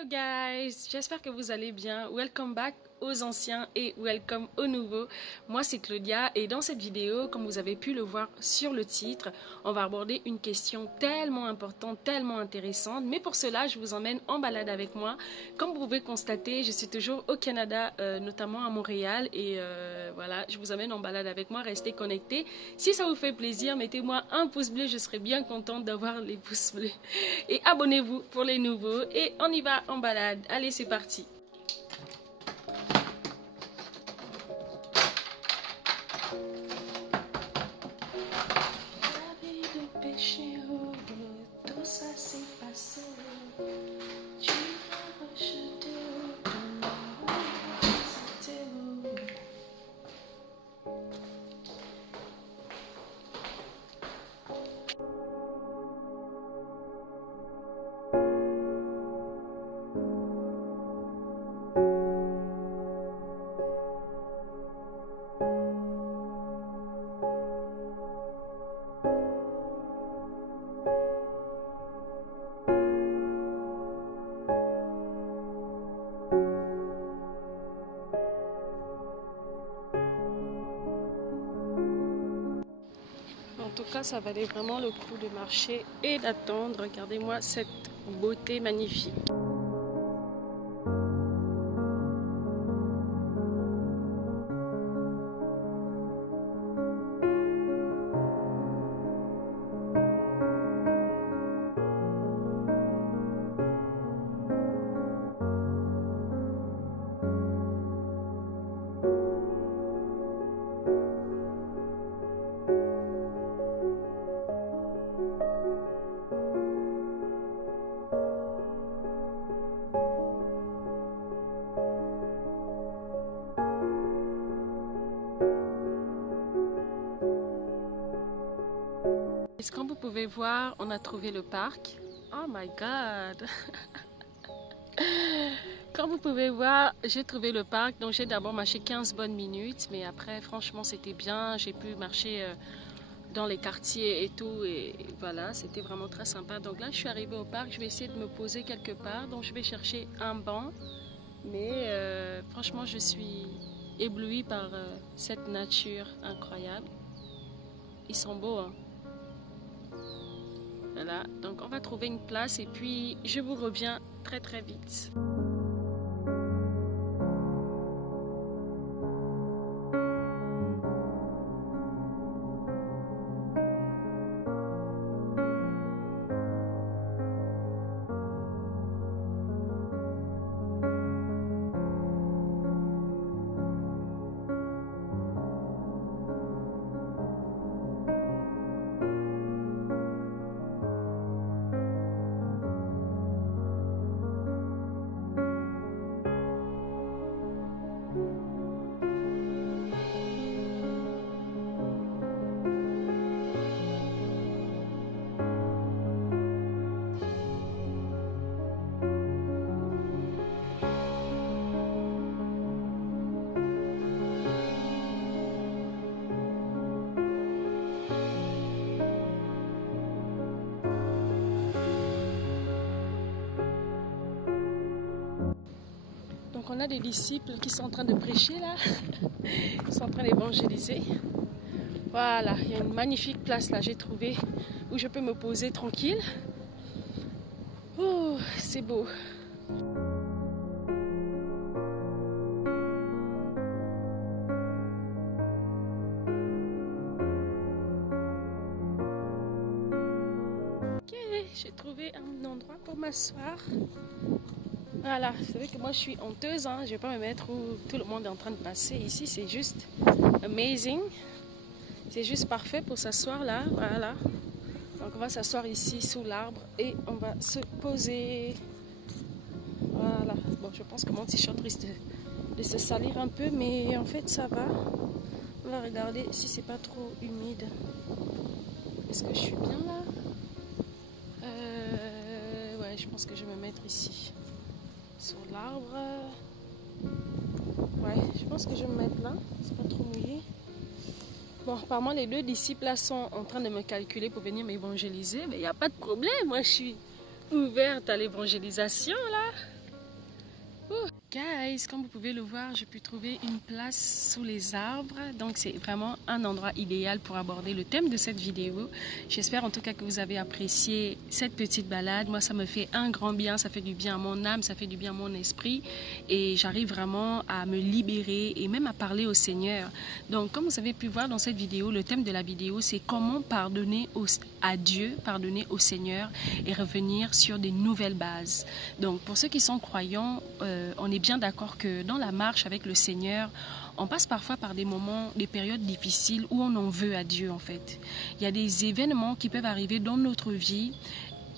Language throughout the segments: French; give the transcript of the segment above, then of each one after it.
Hello guys, j'espère que vous allez bien. Welcome back aux anciens et welcome aux nouveaux. Moi c'est Claudia et dans cette vidéo, comme vous avez pu le voir sur le titre, on va aborder une question tellement importante, tellement intéressante. Mais pour cela, je vous emmène en balade avec moi. Comme vous pouvez constater, je suis toujours au Canada, notamment à Montréal. Et voilà, je vous emmène en balade avec moi. Restez connectés. Si ça vous fait plaisir, mettez-moi un pouce bleu. Je serai bien contente d'avoir les pouces bleus. Et abonnez-vous pour les nouveaux. Et on y va en balade. Allez, c'est parti. En tout cas, ça valait vraiment le coup de marcher et d'attendre. Regardez-moi cette beauté magnifique. Comme vous pouvez voir, on a trouvé le parc. Oh my god! Comme vous pouvez voir, j'ai trouvé le parc. Donc j'ai d'abord marché 15 bonnes minutes. Mais après, franchement, c'était bien. J'ai pu marcher dans les quartiers et tout. Et voilà, c'était vraiment très sympa. Donc là, je suis arrivée au parc. Je vais essayer de me poser quelque part. Donc je vais chercher un banc. Mais franchement, je suis éblouie par cette nature incroyable. Ils sont beaux, hein? Voilà, donc on va trouver une place et puis je vous reviens très très vite. Donc on a des disciples qui sont en train de prêcher là, ils sont en train d'évangéliser. Voilà, il y a une magnifique place là, j'ai trouvé, où je peux me poser tranquille. Oh, c'est beau. Ok, j'ai trouvé un endroit pour m'asseoir. Voilà, vous savez que moi je suis honteuse, hein? Je ne vais pas me mettre où tout le monde est en train de passer. Ici c'est juste amazing. C'est juste parfait pour s'asseoir là, voilà. Donc on va s'asseoir ici sous l'arbre et on va se poser. Voilà, bon je pense que mon t-shirt risque de se salir un peu, mais en fait ça va. On va regarder si c'est pas trop humide. Est-ce que je suis bien là? Ouais, je pense que je vais me mettre ici. Sur l'arbre. Ouais, je pense que je vais me mettre là. C'est pas trop mouillé. Bon, apparemment les deux disciples là sont en train de me calculer pour venir m'évangéliser. Mais il n'y a pas de problème. Moi je suis ouverte à l'évangélisation là. Guys, comme vous pouvez le voir, j'ai pu trouver une place sous les arbres. Donc c'est vraiment un endroit idéal pour aborder le thème de cette vidéo. J'espère en tout cas que vous avez apprécié cette petite balade. Moi, ça me fait un grand bien, ça fait du bien à mon âme, ça fait du bien à mon esprit. Et j'arrive vraiment à me libérer et même à parler au Seigneur. Donc comme vous avez pu voir dans cette vidéo, le thème de la vidéo, c'est comment pardonner à Dieu, pardonner au Seigneur et revenir sur des nouvelles bases. Donc pour ceux qui sont croyants, on est bien d'accord que dans la marche avec le Seigneur, on passe parfois par des moments, des périodes difficiles où on en veut à Dieu en fait. Il y a des événements qui peuvent arriver dans notre vie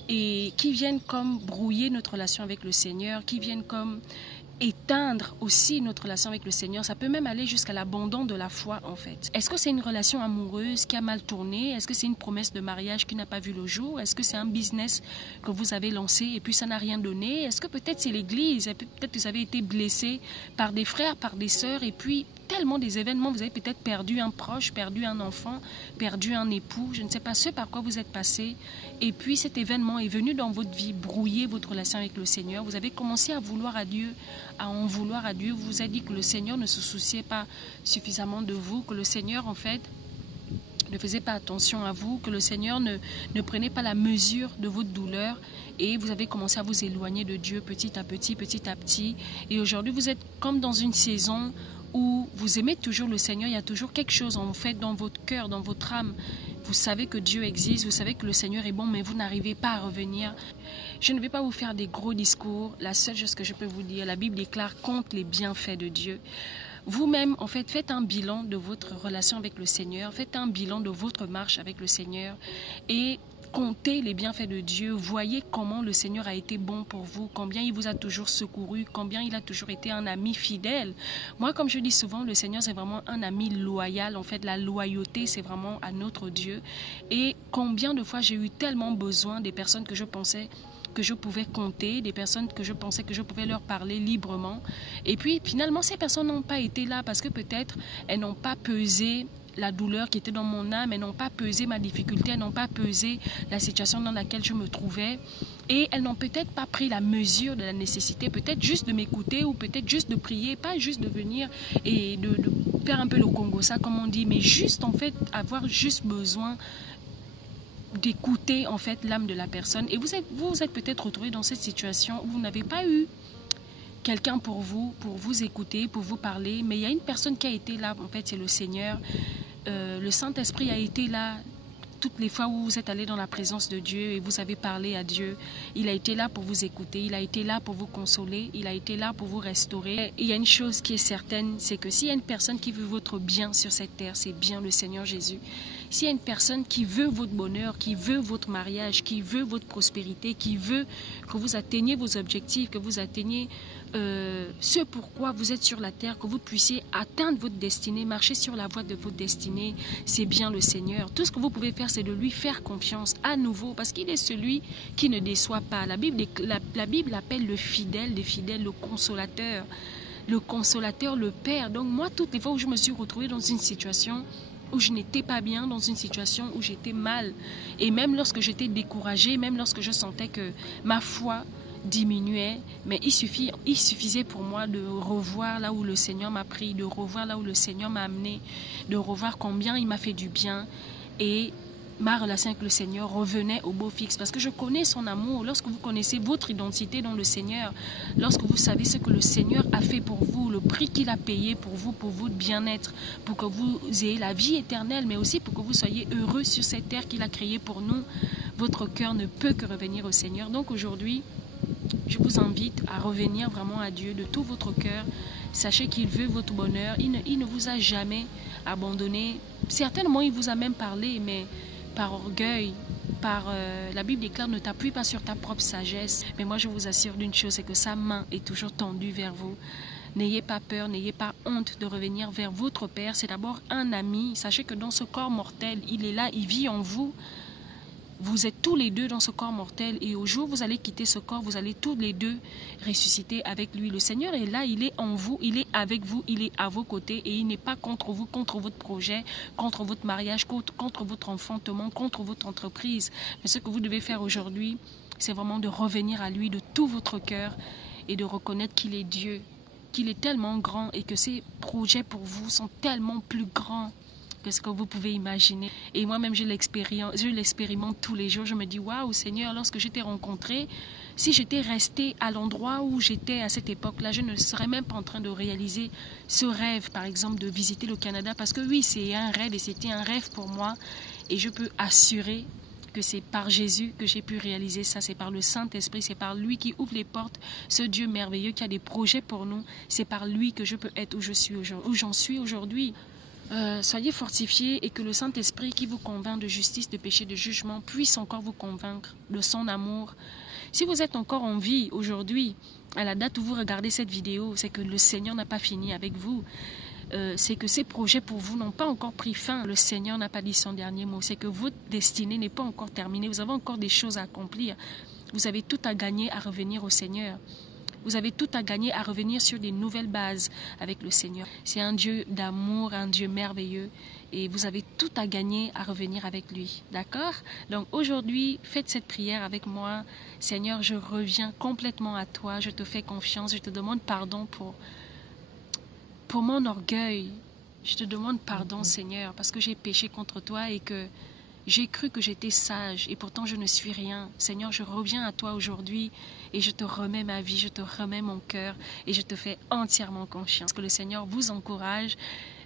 et qui viennent comme brouiller notre relation avec le Seigneur, qui viennent comme éteindre aussi notre relation avec le Seigneur. Ça peut même aller jusqu'à l'abandon de la foi en fait. Est-ce que c'est une relation amoureuse qui a mal tourné? Est-ce que c'est une promesse de mariage qui n'a pas vu le jour? Est-ce que c'est un business que vous avez lancé et puis ça n'a rien donné? Est-ce que peut-être c'est l'église? Peut-être que vous avez été blessé par des frères, par des sœurs et puis tellement des événements, vous avez peut-être perdu un proche, perdu un enfant, perdu un époux, je ne sais pas ce par quoi vous êtes passé. Et puis cet événement est venu dans votre vie brouiller votre relation avec le Seigneur. Vous avez commencé à vouloir à Dieu, à en vouloir à Dieu. Vous vous avez dit que le Seigneur ne se souciait pas suffisamment de vous, que le Seigneur en fait ne faisait pas attention à vous, que le Seigneur ne prenait pas la mesure de votre douleur et vous avez commencé à vous éloigner de Dieu petit à petit, petit à petit. Et aujourd'hui, vous êtes comme dans une saison où vous aimez toujours le Seigneur, il y a toujours quelque chose en fait dans votre cœur, dans votre âme. Vous savez que Dieu existe, vous savez que le Seigneur est bon, mais vous n'arrivez pas à revenir. Je ne vais pas vous faire des gros discours. La seule chose que je peux vous dire, la Bible déclare compte les bienfaits de Dieu. Vous-même, en fait, faites un bilan de votre relation avec le Seigneur, faites un bilan de votre marche avec le Seigneur et comptez les bienfaits de Dieu, voyez comment le Seigneur a été bon pour vous, combien il vous a toujours secouru, combien il a toujours été un ami fidèle. Moi, comme je dis souvent, le Seigneur, c'est vraiment un ami loyal. En fait, la loyauté, c'est vraiment à notre Dieu. Et combien de fois j'ai eu tellement besoin des personnes que je pensais que je pouvais compter, des personnes que je pensais que je pouvais leur parler librement. Et puis, finalement, ces personnes n'ont pas été là parce que peut-être elles n'ont pas pesé la douleur qui était dans mon âme, elles n'ont pas pesé ma difficulté, elles n'ont pas pesé la situation dans laquelle je me trouvais et elles n'ont peut-être pas pris la mesure de la nécessité, peut-être juste de m'écouter ou peut-être juste de prier, pas juste de venir et de faire un peu le Congo, ça comme on dit, mais juste en fait avoir juste besoin d'écouter en fait l'âme de la personne. Et vous êtes peut-être retrouvé dans cette situation où vous n'avez pas eu quelqu'un pour vous écouter, pour vous parler, mais il y a une personne qui a été là, en fait c'est le Seigneur. Le Saint-Esprit a été là toutes les fois où vous êtes allé dans la présence de Dieu et vous avez parlé à Dieu. Il a été là pour vous écouter, il a été là pour vous consoler, il a été là pour vous restaurer. Et il y a une chose qui est certaine, c'est que s'il y a une personne qui veut votre bien sur cette terre, c'est bien le Seigneur Jésus. S'il y a une personne qui veut votre bonheur, qui veut votre mariage, qui veut votre prospérité, qui veut que vous atteigniez vos objectifs, que vous atteigniez ce pourquoi vous êtes sur la terre, que vous puissiez atteindre votre destinée, marcher sur la voie de votre destinée, c'est bien le Seigneur. Tout ce que vous pouvez faire, c'est de lui faire confiance à nouveau, parce qu'il est celui qui ne déçoit pas. La Bible appelle le fidèle des fidèles, le consolateur, le Père. Donc moi, toutes les fois où je me suis retrouvée dans une situation où je n'étais pas bien, dans une situation où j'étais mal, et même lorsque j'étais découragée, même lorsque je sentais que ma foi diminuait, mais il suffisait pour moi de revoir là où le Seigneur m'a pris, de revoir là où le Seigneur m'a amené, de revoir combien il m'a fait du bien et ma relation avec le Seigneur revenait au beau fixe parce que je connais son amour. Lorsque vous connaissez votre identité dans le Seigneur, lorsque vous savez ce que le Seigneur a fait pour vous, le prix qu'il a payé pour vous, pour votre bien-être, pour que vous ayez la vie éternelle, mais aussi pour que vous soyez heureux sur cette terre qu'il a créée pour nous, votre cœur ne peut que revenir au Seigneur. Donc aujourd'hui, je vous invite à revenir vraiment à Dieu de tout votre cœur. Sachez qu'il veut votre bonheur. Il ne vous a jamais abandonné. Certainement, il vous a même parlé, mais par orgueil, la Bible déclare ne t'appuie pas sur ta propre sagesse. Mais moi, je vous assure d'une chose, c'est que sa main est toujours tendue vers vous. N'ayez pas peur, n'ayez pas honte de revenir vers votre Père. C'est d'abord un ami. Sachez que dans ce corps mortel, il est là, il vit en vous. Vous êtes tous les deux dans ce corps mortel et au jour où vous allez quitter ce corps, vous allez tous les deux ressusciter avec lui. Le Seigneur est là, il est en vous, il est avec vous, il est à vos côtés et il n'est pas contre vous, contre votre projet, contre votre mariage, contre votre enfantement, contre votre entreprise. Mais ce que vous devez faire aujourd'hui, c'est vraiment de revenir à lui de tout votre cœur et de reconnaître qu'il est Dieu, qu'il est tellement grand et que ses projets pour vous sont tellement plus grands que ce que vous pouvez imaginer. Et moi-même, je l'expérimente tous les jours. Je me dis, waouh Seigneur, lorsque je t'ai rencontré, si j'étais restée à l'endroit où j'étais à cette époque-là, je ne serais même pas en train de réaliser ce rêve, par exemple, de visiter le Canada. Parce que oui, c'est un rêve et c'était un rêve pour moi. Et je peux assurer que c'est par Jésus que j'ai pu réaliser ça. C'est par le Saint-Esprit, c'est par lui qui ouvre les portes. Ce Dieu merveilleux qui a des projets pour nous, c'est par lui que je peux être où j'en suis aujourd'hui. Soyez fortifiés et que le Saint-Esprit qui vous convainc de justice, de péché, de jugement puisse encore vous convaincre de son amour. Si vous êtes encore en vie aujourd'hui, à la date où vous regardez cette vidéo, c'est que le Seigneur n'a pas fini avec vous. C'est que ces projets pour vous n'ont pas encore pris fin. Le Seigneur n'a pas dit son dernier mot. C'est que votre destinée n'est pas encore terminée. Vous avez encore des choses à accomplir. Vous avez tout à gagner à revenir au Seigneur. Vous avez tout à gagner à revenir sur des nouvelles bases avec le Seigneur. C'est un Dieu d'amour, un Dieu merveilleux. Et vous avez tout à gagner à revenir avec lui. D'accord? Donc aujourd'hui, faites cette prière avec moi. Seigneur, je reviens complètement à toi. Je te fais confiance. Je te demande pardon pour mon orgueil. Je te demande pardon, Seigneur, parce que j'ai péché contre toi et que j'ai cru que j'étais sage et pourtant je ne suis rien. Seigneur, je reviens à toi aujourd'hui et je te remets ma vie, je te remets mon cœur et je te fais entièrement confiance. Que le Seigneur vous encourage,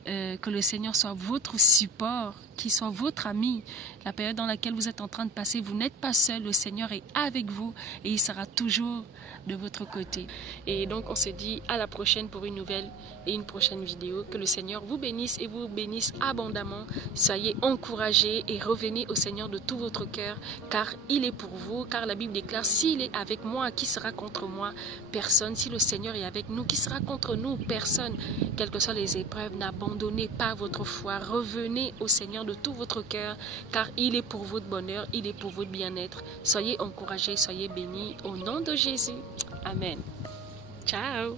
que le Seigneur soit votre support, qu'il soit votre ami. La période dans laquelle vous êtes en train de passer, vous n'êtes pas seul, le Seigneur est avec vous et il sera toujours de votre côté. Et donc on se dit à la prochaine pour une nouvelle et une prochaine vidéo. Que le Seigneur vous bénisse et vous bénisse abondamment. Soyez encouragés et revenez au Seigneur de tout votre cœur, car il est pour vous, car la Bible déclare, s'il est avec moi, qui sera contre moi? Personne. Si le Seigneur est avec nous, qui sera contre nous? Personne. Quelles que soient les épreuves, n'abandonnez pas votre foi. Revenez au Seigneur de tout votre cœur, car il est pour votre bonheur, il est pour votre bien-être. Soyez encouragés, soyez bénis au nom de Jésus. Amen. Ciao.